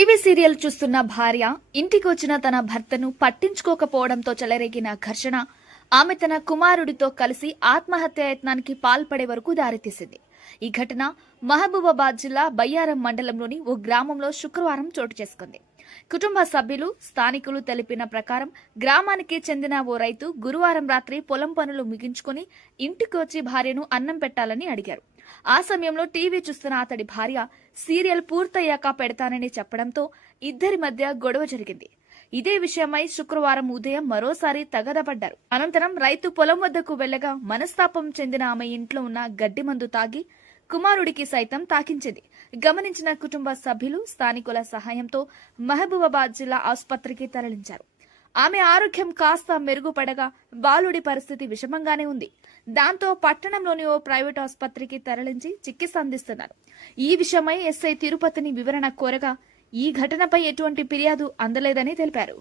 TV serial చూస్తున్న భార్య ఇంటికొచ్చిన తన భర్తను పట్టించుకోకపోవడంతో చెలరేగిన ఘర్షణ ఆమె తన కుమారుడితో కలిసి ఆత్మహత్యాయత్నానికి పాల్పడే వరకు దారితీసింది. ఈ ఘటన మహబూబాబాద్ జిల్లా బయ్యారం మండలంలోని ఓ గ్రామంలో శుక్రవారం చోటు చేసుకుంది. కుటుంబ సభ్యులు, స్థానికులు తెలిపిన ప్రకారం గ్రామానికి చెందిన ఓ రైతు గురువారం రాత్రి పొలం పనులు ముగించుకుని ఇంటికి వచ్చి భార్యను అన్నం పెట్టాలని అడిగారు. ఆ సమయంలో టీవీ చూస్తున్న అతడి భార్య సీరియల్ పూర్తయ్యాక పెడతానని చెప్పడంతో ఇద్దరి మధ్య గొడవ జరిగింది. ఇదే విషయమై శుక్రవారం ఉదయం మరోసారి తగదపడ్డారు. అనంతరం రైతు పొలం వద్దకు వెళ్లగా మనస్తాపం చెందిన ఆమె ఇంట్లో ఉన్న గడ్డి మందు తాగి కుమారుడికి సైతం తాకించింది. గమనించిన కుటుంబ సభ్యులు స్థానికుల సహాయంతో మహబూబాబాద్ జిల్లా ఆసుపత్రికి తరలించారు. ఆమె ఆరోగ్యం కాస్త మెరుగుపడగా బాలుడి పరిస్థితి విషమంగానే ఉంది. దాంతో పట్టణంలోని ఓ ప్రైవేట్ ఆసుపత్రికి తరలించి చికిత్స అందిస్తున్నారు. ఈ విషయమై ఎస్ఐ తిరుపతిని వివరణ కోరగా ఈ ఘటనపై ఎటువంటి ఫిర్యాదు అందలేదని తెలిపారు.